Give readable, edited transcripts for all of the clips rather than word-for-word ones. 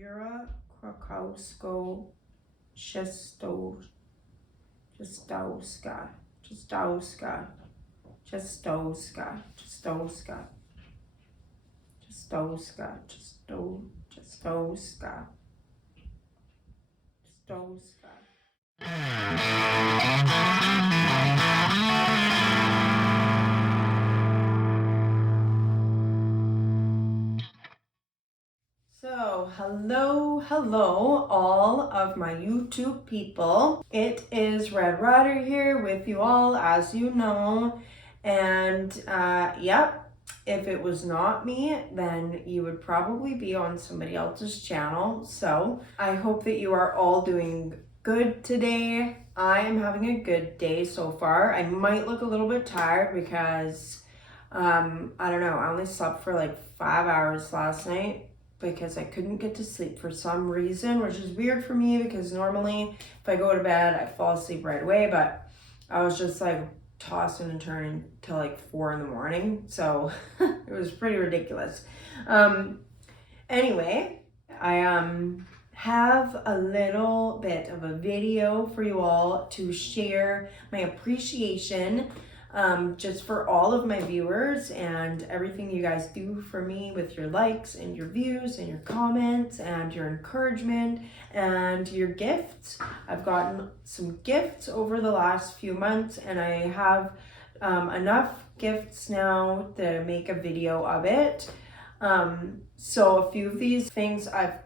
Yura Krakowsko Czestowska. So, hello, all of my YouTube people. It is Red Rider here with you all, as you know. And, yep, if it was not me, then you would probably be on somebody else's channel. So, I hope that you are all doing good today. I am having a good day so far. I might look a little bit tired because, I don't know, I only slept for like 5 hours last night, because I couldn't get to sleep for some reason, which is weird for me because normally if I go to bed, I fall asleep right away, but I was just like tossing and turning till like 4 in the morning. So it was pretty ridiculous. Anyway, I have a little bit of a video for you all to share my appreciation just for all of my viewers and everything you guys do for me with your likes and your views and your comments and your encouragement and your gifts. I've gotten some gifts over the last few months, and I have enough gifts now to make a video of it. So a few of these things I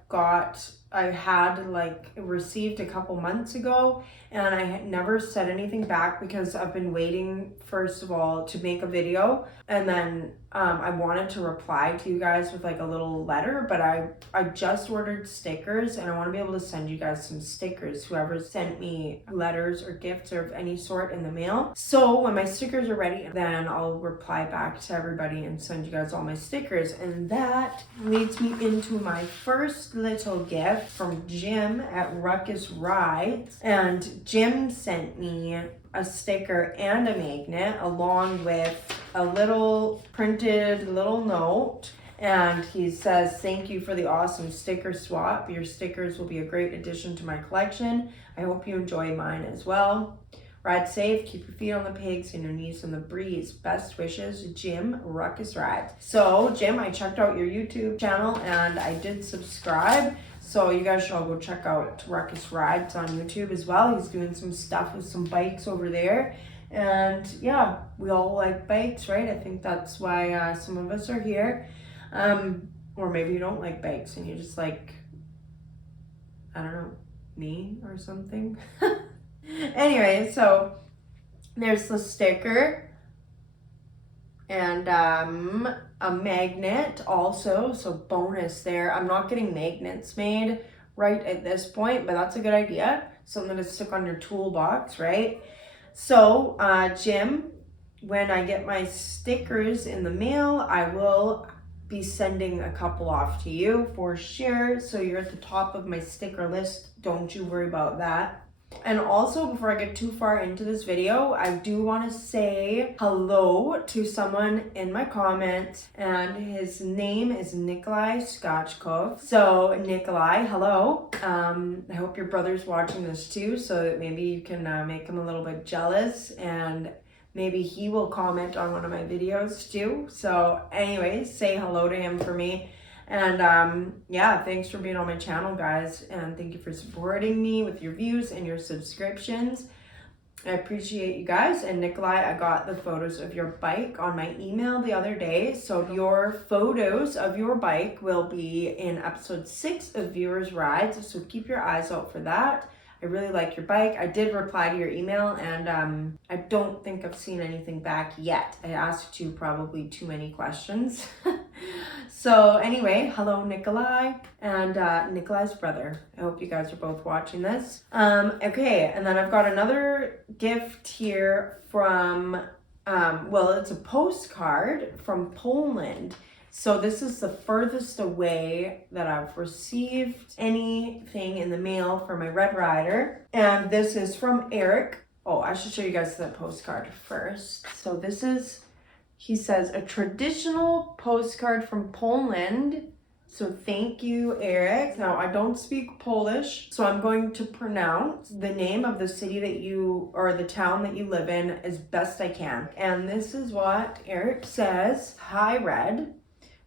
had like received a couple months ago, and I had never said anything back because I've been waiting, first of all, to make a video, and then I wanted to reply to you guys with like a little letter, but I just ordered stickers, and I want to be able to send you guys some stickers, whoever sent me letters or gifts or of any sort in the mail. So when my stickers are ready, then I'll reply back to everybody and send you guys all my stickers. And that leads me into my first little gift from Jim at Ruckus Rides. And Jim sent me a sticker and a magnet along with a little printed little note, and he says, "Thank you for the awesome sticker swap. Your stickers will be a great addition to my collection. I hope you enjoy mine as well. Ride safe, keep your feet on the pegs and your knees on the breeze. Best wishes, Jim, Ruckus Rides." So Jim, I checked out your YouTube channel and I did subscribe. So you guys should all go check out Ruckus Rides on YouTube as well. He's doing some stuff with some bikes over there. And yeah, we all like bikes, right? I think that's why some of us are here. Or maybe you don't like bikes and you just like, I don't know, me or something. Anyway, so there's the sticker and a magnet also, so bonus there. I'm not getting magnets made right at this point, but that's a good idea. Something to stick on your toolbox, right? So Jim, when I get my stickers in the mail, I will be sending a couple off to you for sure. So you're at the top of my sticker list. Don't you worry about that. And also, before I get too far into this video, I do want to say hello to someone in my comments, and his name is Nikolai Skachkov. So Nikolai, hello. I hope your brother's watching this too, so that maybe you can make him a little bit jealous, and maybe he will comment on one of my videos too. So anyways, say hello to him for me. And yeah, thanks for being on my channel, guys, and thank you for supporting me with your views and your subscriptions. I appreciate you guys. And Nikolai, I got the photos of your bike on my email the other day, so your photos of your bike will be in episode 6 of Viewers Rides, so keep your eyes out for that. I really like your bike. I did reply to your email, and I don't think I've seen anything back yet. I asked you probably too many questions. So anyway, hello Nikolai and Nikolai's brother. I hope you guys are both watching this. Okay, and then I've got another gift here from, well, it's a postcard from Poland. So this is the furthest away that I've received anything in the mail for my Red Rider. And this is from Eric. Oh, I should show you guys the postcard first. So this is, he says, a traditional postcard from Poland So thank you, Eric. Now, I don't speak Polish, so I'm going to pronounce the name of the city that you, or the town that you live in as best I can. And this is what Eric says. Hi, Red.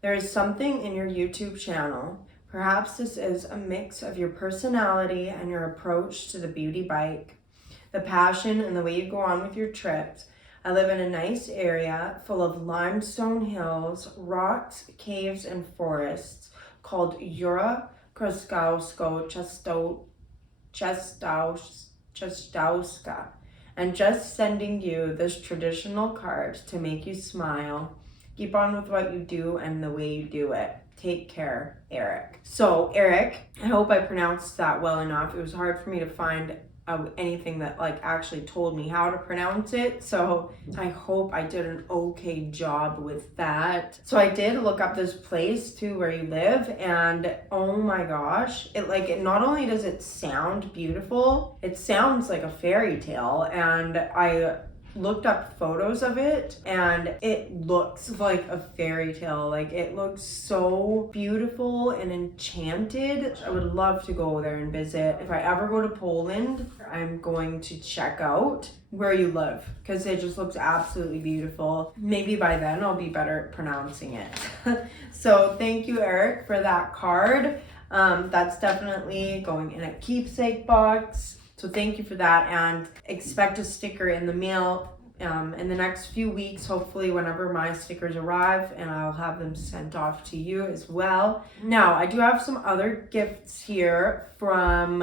There is something in your YouTube channel. Perhaps this is a mix of your personality and your approach to the beauty bike, the passion and the way you go on with your trips. I live in a nice area full of limestone hills, rocks, caves, and forests called Jura Kruskowsko Chestowska. And just sending you this traditional card to make you smile. Keep on with what you do and the way you do it. Take care, Eric. So, Eric, I hope I pronounced that well enough. It was hard for me to find anything that like actually told me how to pronounce it, so I hope I did an okay job with that. So I did look up this place too where you live, and oh my gosh, it not only does it sound beautiful, it sounds like a fairy tale. And I looked up photos of it and it looks like a fairy tale. Like, it looks so beautiful and enchanted. I would love to go there and visit. If I ever go to Poland, I'm going to check out where you live because it just looks absolutely beautiful. Maybe by then I'll be better at pronouncing it. So thank you, Eric, for that card. That's definitely going in a keepsake box. So thank you for that, and expect a sticker in the mail in the next few weeks, hopefully whenever my stickers arrive, and I'll have them sent off to you as well. Now, I do have some other gifts here from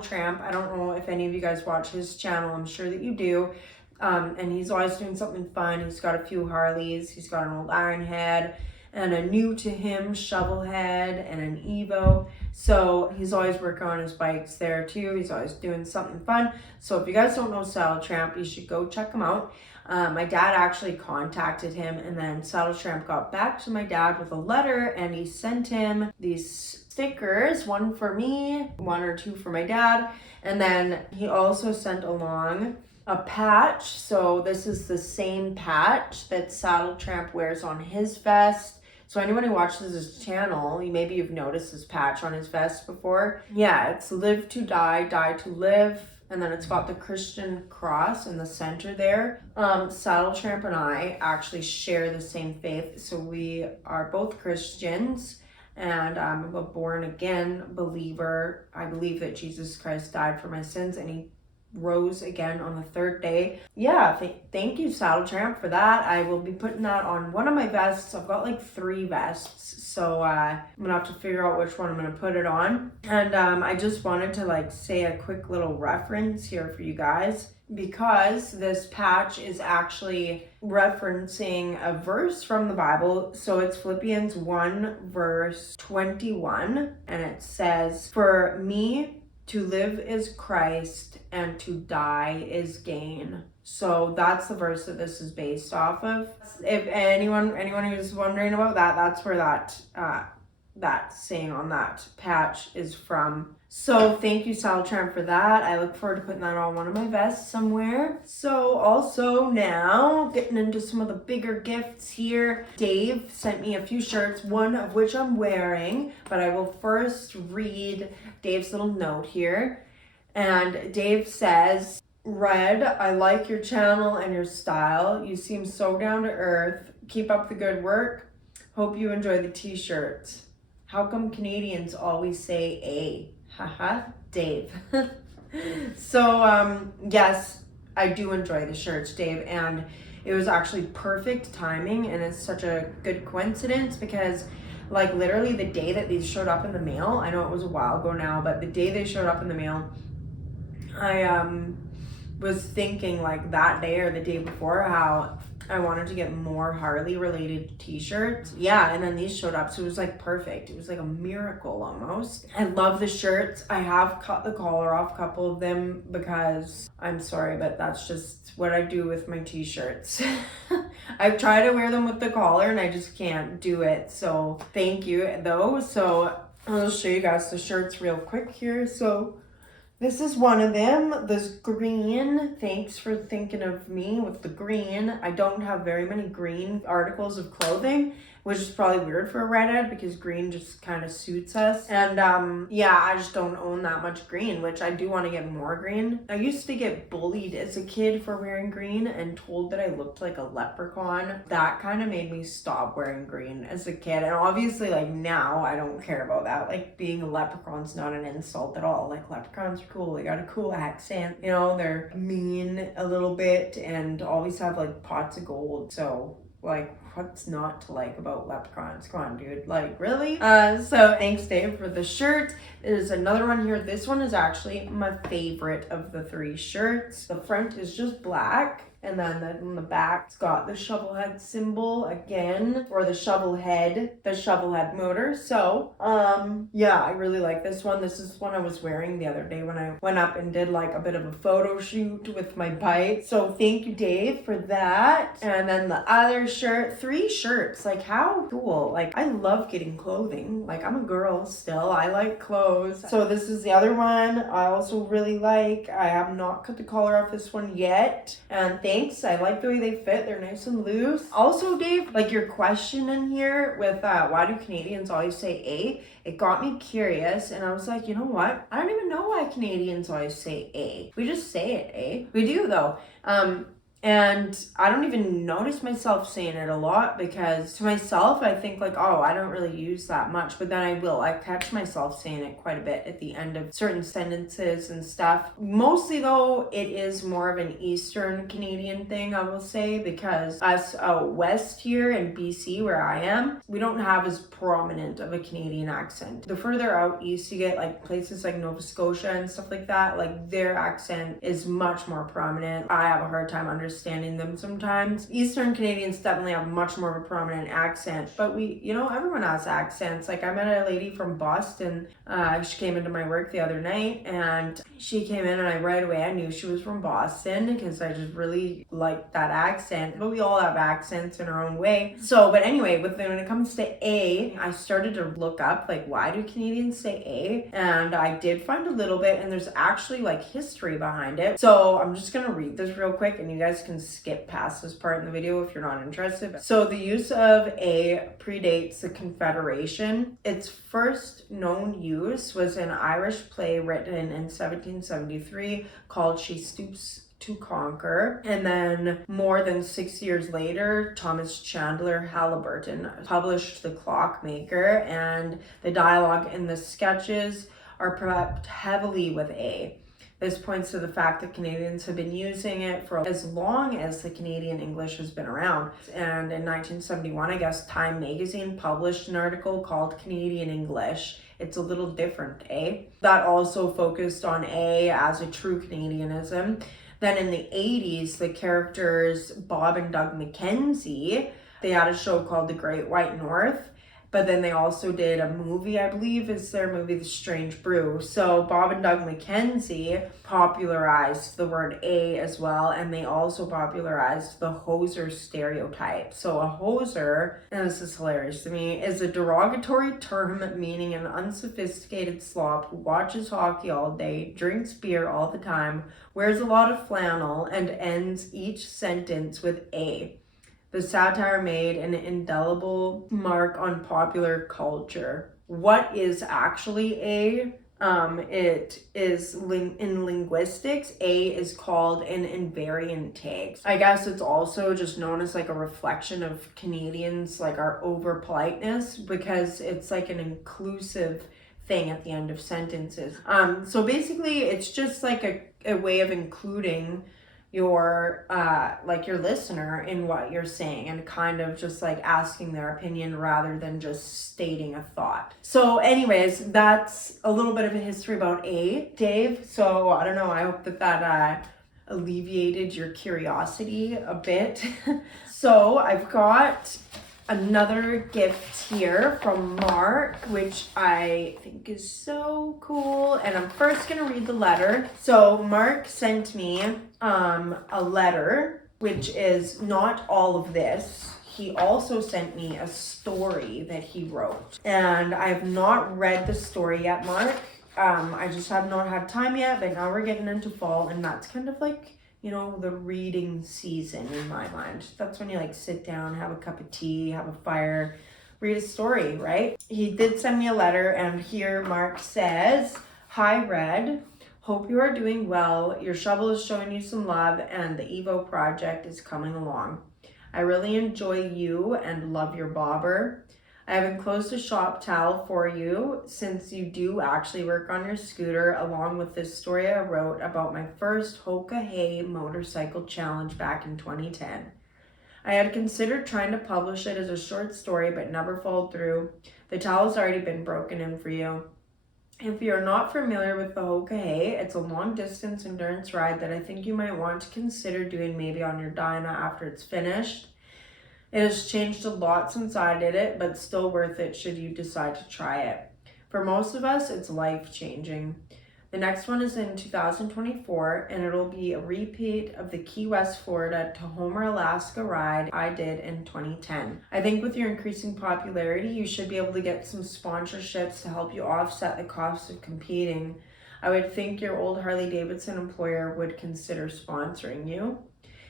Tramp. I don't know if any of you guys watch his channel. I'm sure that you do. And he's always doing something fun. He's got a few Harleys. He's got an old Iron Head and a new to him shovel head and an Evo. So he's always working on his bikes there too. He's always doing something fun. So if you guys don't know Tramp, you should go check him out. My dad actually contacted him, and then Tramp got back to my dad with a letter, and he sent him these stickers, one for me, one or two for my dad, and then he also sent along a patch. So this is the same patch that Tramp wears on his vest. So anyone who watches his channel, maybe you've noticed this patch on his vest before. Yeah, it's live to die, die to live. And then it's got the Christian cross in the center there. Tramp and I actually share the same faith. So we are both Christians, and I'm a born again believer. I believe that Jesus Christ died for my sins and he rose again on the third day. Yeah, thank you, Tramp, for that. I will be putting that on one of my vests. I've got like 3 vests, so I'm gonna have to figure out which one I'm gonna put it on. And I just wanted to like say a quick little reference here for you guys, because this patch is actually referencing a verse from the Bible. So it's Philippians 1 verse 21, and it says, "For me to live is Christ, and to die is gain." So that's the verse that this is based off of. If anyone who's wondering about that, that's where that saying on that patch is from. So thank you, Tramp, for that. I look forward to putting that on one of my vests somewhere. So also now, getting into some of the bigger gifts here. Dave sent me a few shirts, one of which I'm wearing, but I will first read Dave's little note here. And Dave says, "Red, I like your channel and your style. You seem so down to earth. Keep up the good work. Hope you enjoy the t-shirts. How come Canadians always say A? Haha, Dave." So, yes, I do enjoy the shirts, Dave, and it was actually perfect timing, and it's such a good coincidence because like literally the day that these showed up in the mail, I know it was a while ago now, but the day they showed up in the mail, I was thinking like that day or the day before how I wanted to get more Harley related t-shirts. Yeah, and then these showed up, so it was like perfect. It was like a miracle almost. I love the shirts. I have cut the collar off a couple of them because I'm sorry, but that's just what I do with my t-shirts. I try to wear them with the collar and I just can't do it. So thank you though. So I'll show you guys the shirts real quick here. So this is one of them, this green. Thanks for thinking of me with the green. I don't have very many green articles of clothing, which is probably weird for a redhead because green just kind of suits us. And yeah, I just don't own that much green, which I do want to get more green. I used to get bullied as a kid for wearing green and told that I looked like a leprechaun. That kind of made me stop wearing green as a kid. And obviously, like, now I don't care about that. Like, being a leprechaun's not an insult at all. Like, leprechauns are cool. They got a cool accent. You know, they're mean a little bit and always have like pots of gold. So like, what's not to like about leprechauns? Come on, dude. Like, really? So thanks, Dave, for the shirt. There's another one here. This one is actually my favorite of the 3 shirts. The front is just black. And then on the back, it's got the shovel head symbol again, or the shovel head motor. So, yeah, I really like this one. This is one I was wearing the other day when I went up and did like a bit of a photo shoot with my bike. So thank you, Dave, for that. And then the other shirt, 3 shirts. Like, how cool. Like, I love getting clothing. Like, I'm a girl still. I like clothes. So this is the other one I also really like. I have not cut the collar off this one yet. And thanks. I like the way they fit. They're nice and loose. Also, Dave, like your question in here with why do Canadians always say A? It got me curious, and I was like, you know what? I don't even know why Canadians always say A. We just say it, A. We do though. And I don't even notice myself saying it a lot because to myself, I think like, oh, I don't really use that much. But then I catch myself saying it quite a bit at the end of certain sentences and stuff. Mostly though, it is more of an Eastern Canadian thing, I will say, because us out west here in BC where I am, we don't have as prominent of a Canadian accent. The further out east you get, like places like Nova Scotia and stuff like that, like their accent is much more prominent. I have a hard time understanding them sometimes. Eastern Canadians definitely have much more of a prominent accent, but everyone has accents. Like, I met a lady from Boston. She came into my work the other night, and she came in, and I knew she was from Boston because I just really liked that accent. But we all have accents in our own way. So, but anyway, when it comes to A, I started to look up, like, why do Canadians say A? And I did find a little bit, and there's actually like history behind it. So I'm just gonna read this real quick, and you guys can skip past this part in the video if you're not interested. So the use of A predates the Confederation. Its first known use was an Irish play written in 1773 called She Stoops to Conquer. And then more than 6 years later, Thomas Chandler Halliburton published The Clockmaker, and the dialogue in the sketches are prepped heavily with A. This points to the fact that Canadians have been using it for as long as the Canadian English has been around. And in 1971, I guess, Time magazine published an article called Canadian English. It's a little different, eh? That also focused on A as a true Canadianism. Then in the 80s, the characters Bob and Doug McKenzie, they had a show called The Great White North. But then they also did a movie, I believe is their movie, The Strange Brew. So Bob and Doug McKenzie popularized the word A as well, and they also popularized the hoser stereotype. So a hoser, and this is hilarious to me, is a derogatory term meaning an unsophisticated slob who watches hockey all day, drinks beer all the time, wears a lot of flannel, and ends each sentence with A. The satire made an indelible mark on popular culture. What is actually A? It is in linguistics, A is called an invariant tag. I guess it's also just known as like a reflection of Canadians, like our over politeness, because it's like an inclusive thing at the end of sentences. So basically it's just like a way of including your listener in what you're saying, and kind of just like asking their opinion rather than just stating a thought. So anyways, that's a little bit of a history about A, Dave. So I don't know, I hope that alleviated your curiosity a bit. So I've got another gift here from Mark, which I think is so cool. And I'm first gonna read the letter. So Mark sent me a letter, which is not all of this. He also sent me a story that he wrote. And I have not read the story yet, Mark. I just have not had time yet, but now we're getting into fall, and that's kind of like, you know, the reading season in my mind. That's when you like sit down, have a cup of tea, have a fire, read a story, right? He did send me a letter, and here Mark says, "Hi, Red. Hope you are doing well. Your shovel is showing you some love, and the Evo project is coming along. I really enjoy you and love your bobber. I have enclosed a shop towel for you since you do actually work on your scooter, along with this story I wrote about my first Hoka Hey motorcycle challenge back in 2010. I had considered trying to publish it as a short story but never followed through. The towel's already been broken in for you. If you're not familiar with the Hoka Hey, it's a long distance endurance ride that I think you might want to consider doing maybe on your Dyna after it's finished. It has changed a lot since I did it, but still worth it should you decide to try it. For most of us, it's life-changing. The next one is in 2024, and it'll be a repeat of the Key West, Florida to Homer, Alaska ride I did in 2010. I think with your increasing popularity, you should be able to get some sponsorships to help you offset the cost of competing. I would think your old Harley-Davidson employer would consider sponsoring you.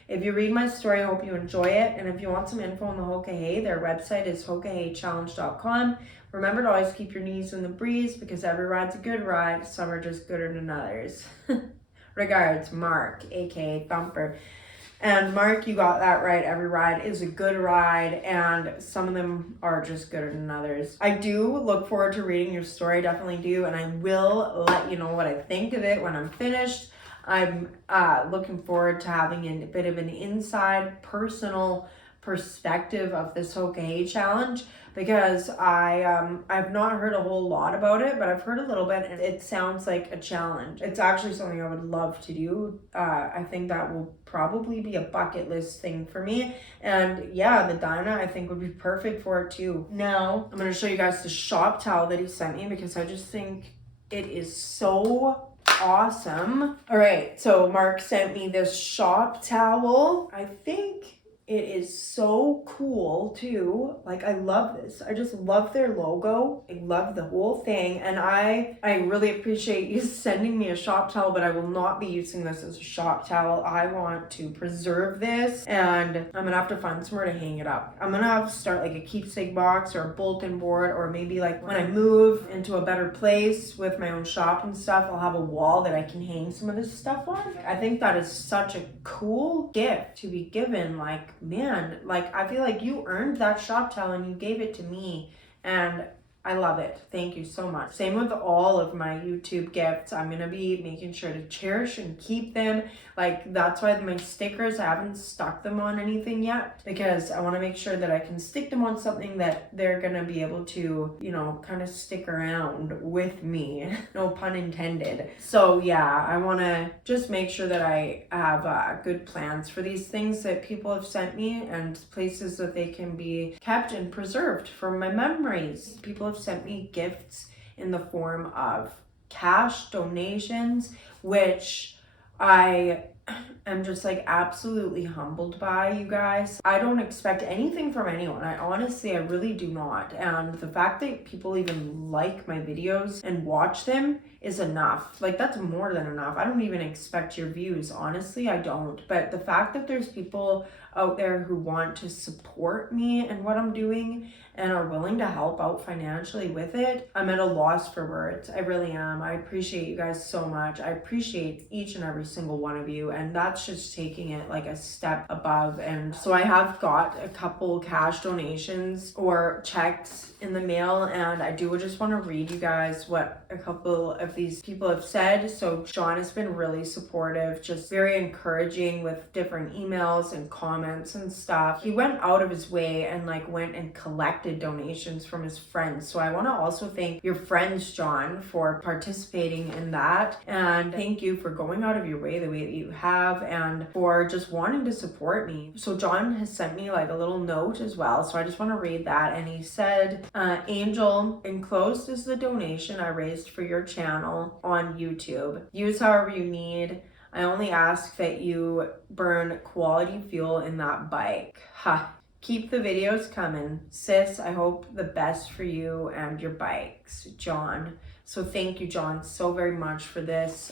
If you read my story, I hope you enjoy it. And if you want some info on the Hoka Hey, their website is hokaheychallenge.com. Remember to always keep your knees in the breeze because every ride's a good ride. Some are just gooder than others. Regards, Mark, aka Thumper. And Mark, you got that right. Every ride is a good ride, and some of them are just gooder than others. I do look forward to reading your story, definitely do, and I will let you know what I think of it when I'm finished. I'm looking forward to having a bit of an inside personal perspective of this Hoka Hey challenge because I've not heard a whole lot about it, but I've heard a little bit and it sounds like a challenge. It's actually something I would love to do. I think that will probably be a bucket list thing for me. And yeah, the Dyna I think would be perfect for it too. Now, I'm going to show you guys the shop towel that he sent me because I just think it is so awesome. All right, so Mark sent me this shop towel. I think it is so cool too. Like, I love this. I just love their logo. I love the whole thing. And I really appreciate you sending me a shop towel, but I will not be using this as a shop towel. I want to preserve this and I'm gonna have to find somewhere to hang it up. I'm gonna have to start like a keepsake box or a bulletin board, or maybe like when I move into a better place with my own shop and stuff, I'll have a wall that I can hang some of this stuff on. I think that is such a cool gift to be given. Like, man, like I feel like you earned that shop towel and you gave it to me, and I love it. Thank you so much. Same with all of my YouTube gifts. I'm gonna be making sure to cherish and keep them. Like, that's why my stickers, I haven't stuck them on anything yet because I want to make sure that I can stick them on something that they're gonna be able to, you know, kind of stick around with me. No pun intended. So yeah, I want to just make sure that I have good plans for these things that people have sent me and places that they can be kept and preserved for my memories. People have sent me gifts in the form of cash donations, which I am just like absolutely humbled by, you guys. I don't expect anything from anyone. I really do not. And the fact that people even like my videos and watch them is enough. Like, that's more than enough. I don't even expect your views. Honestly, I don't. But the fact that there's people out there who want to support me and what I'm doing and are willing to help out financially with it, I'm at a loss for words. I really am. I appreciate you guys so much. I appreciate each and every single one of you, and that's just taking it like a step above. And so I have got a couple cash donations or checks in the mail, and I do just want to read you guys what a couple of these people have said. So John has been really supportive, just very encouraging with different emails and comments and stuff. He went out of his way and like went and collected donations from his friends. So I want to also thank your friends, John, for participating in that, and thank you for going out of your way the way that you have and for just wanting to support me. So John has sent me like a little note as well, so I just want to read that. And he said, Angel, enclosed is the donation I raised for your channel on YouTube. Use however you need. I only ask that you burn quality fuel in that bike. Ha. Keep the videos coming. Sis, I hope the best for you and your bikes, John. So thank you, John, so very much for this.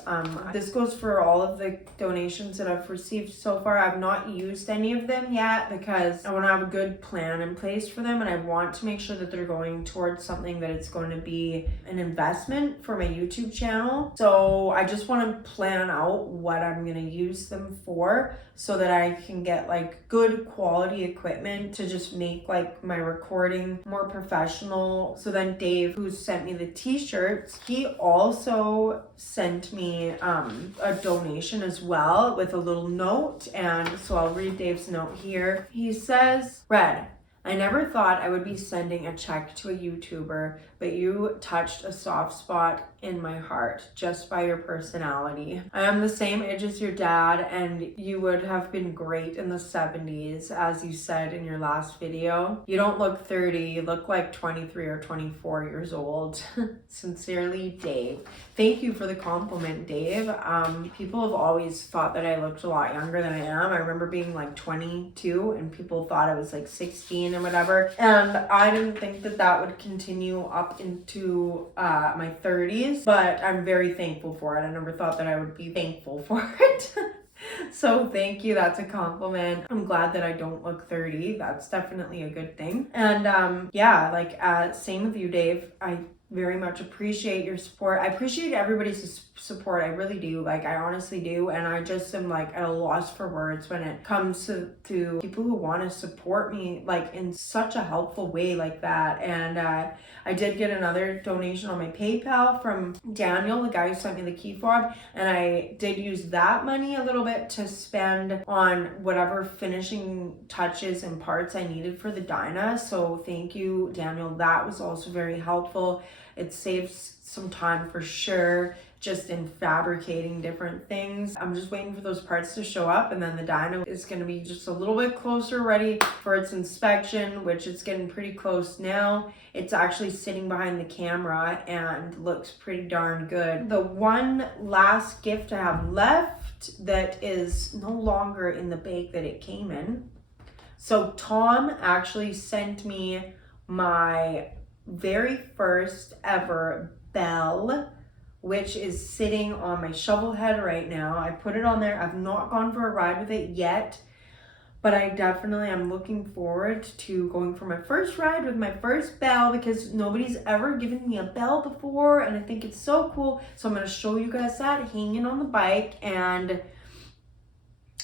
This goes for all of the donations that I've received so far. I've not used any of them yet because I want to have a good plan in place for them, and I want to make sure that they're going towards something that it's going to be an investment for my YouTube channel. So I just want to plan out what I'm going to use them for so that I can get like good quality equipment to just make like my recording more professional. So then Dave, who sent me the t-shirts, he also sent me a donation as well with a little note. And so I'll read Dave's note here. He says, Red, I never thought I would be sending a check to a YouTuber, but you touched a soft spot in my heart just by your personality. I am the same age as your dad, and you would have been great in the 70s, as you said in your last video. You don't look 30, you look like 23 or 24 years old. Sincerely, Dave. Thank you for the compliment, Dave. People have always thought that I looked a lot younger than I am. I remember being like 22 and people thought I was like 16 and whatever. And I didn't think that that would continue up into my 30s, but I'm very thankful for it. I never thought that I would be thankful for it. So thank you, that's a compliment. I'm glad that I don't look 30. That's definitely a good thing. And yeah, like same with you, Dave. I very much appreciate your support. I appreciate everybody's support. I really do. Like, I honestly do. And I just am like at a loss for words when it comes to people who want to support me like in such a helpful way like that. And I did get another donation on my PayPal from Daniel, the guy who sent me the key fob, and I did use that money a little bit to spend on whatever finishing touches and parts I needed for the Dyna. So thank you, Daniel. That was also very helpful. It saves some time for sure, just in fabricating different things. I'm just waiting for those parts to show up, and then the dyno is going to be just a little bit closer ready for its inspection, which it's getting pretty close now. It's actually sitting behind the camera and looks pretty darn good. The one last gift I have left that is no longer in the bag that it came in. So Tom actually sent me my very first ever bell, which is sitting on my shovel head right now. I put it on there. I've not gone for a ride with it yet, but I definitely am looking forward to going for my first ride with my first bell because nobody's ever given me a bell before, and I think it's so cool. So I'm going to show you guys that hanging on the bike, and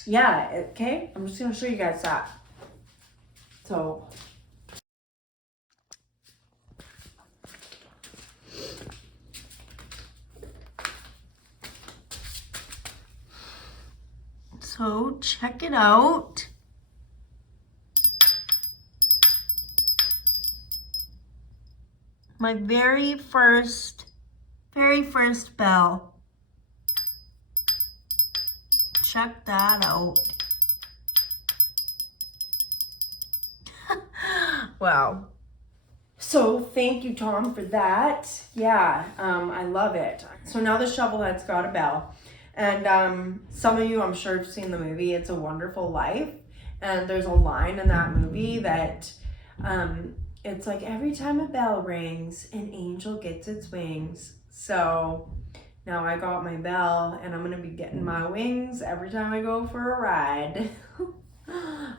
yeah, okay, I'm just going to show you guys that. So check it out. My very first bell. Check that out. Wow. So thank you, Tom, for that. Yeah, I love it. So now the shovel head's got a bell. And some of you, I'm sure, have seen the movie It's a Wonderful Life. And there's a line in that movie that it's like, every time a bell rings, an angel gets its wings. So now I got my bell, and I'm going to be getting my wings every time I go for a ride.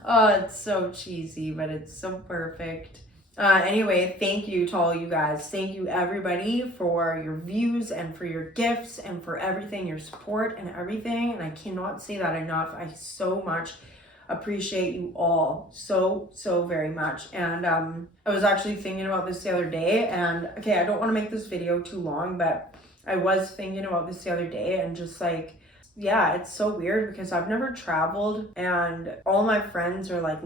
Oh, it's so cheesy, but it's so perfect. Anyway, thank you to all you guys. Thank you, everybody, for your views and for your gifts and for everything, your support and everything. And I cannot say that enough. I so much appreciate you all so very much. And I was actually thinking about this the other day, and okay, I don't want to make this video too long, but I was thinking about this the other day, and just like, yeah, it's so weird because I've never traveled and all my friends are like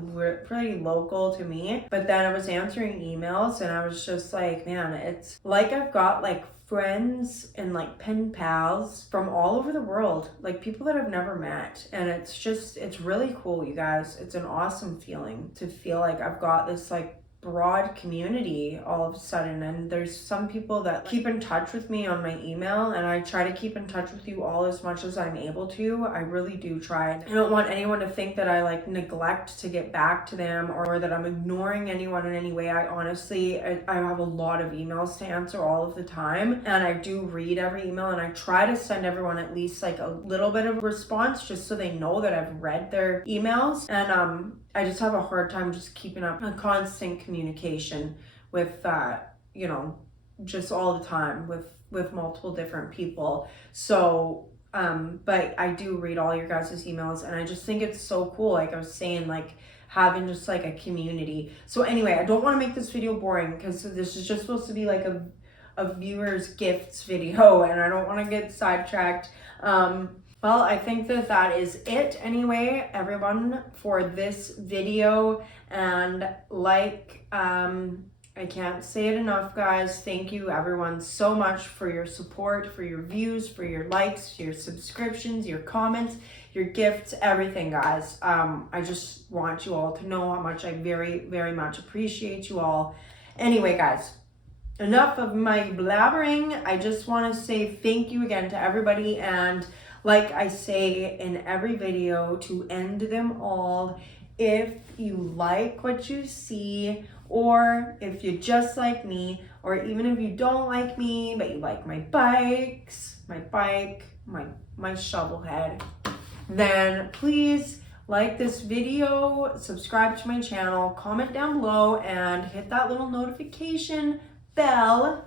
pretty local to me. But then I was answering emails and I was just like, man, it's like I've got like friends and like pen pals from all over the world, like people that I've never met. And it's really cool, you guys. It's an awesome feeling to feel like I've got this like broad community all of a sudden, and there's some people that keep in touch with me on my email, and I try to keep in touch with you all as much as I'm able to. I really do try. I don't want anyone to think that I like neglect to get back to them or that I'm ignoring anyone in any way. I honestly, I have a lot of emails to answer all of the time, and I do read every email, and I try to send everyone at least like a little bit of a response just so they know that I've read their emails. And I just have a hard time just keeping up a constant communication with, you know, just all the time with multiple different people. So, but I do read all your guys' emails, and I just think it's so cool. Like I was saying, like having just like a community. So anyway, I don't want to make this video boring because this is just supposed to be like a viewer's gifts video, and I don't want to get sidetracked. Well, I think that is it anyway, everyone, for this video. And like, I can't say it enough, guys. Thank you everyone so much for your support, for your views, for your likes, your subscriptions, your comments, your gifts, everything, guys. I just want you all to know how much I very, very much appreciate you all. Anyway, guys, enough of my blabbering. I just want to say thank you again to everybody, and like I say in every video to end them all, if you like what you see, or if you're just like me, or even if you don't like me, but you like my bikes, my bike, my shovel head, then please like this video, subscribe to my channel, comment down below, and hit that little notification bell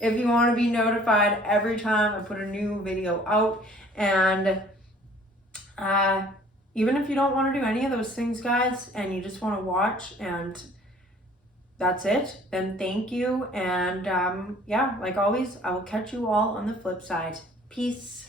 if you want to be notified every time I put a new video out. And even if you don't want to do any of those things, guys, and you just want to watch and that's it, then thank you. And yeah, like always, I will catch you all on the flip side. Peace.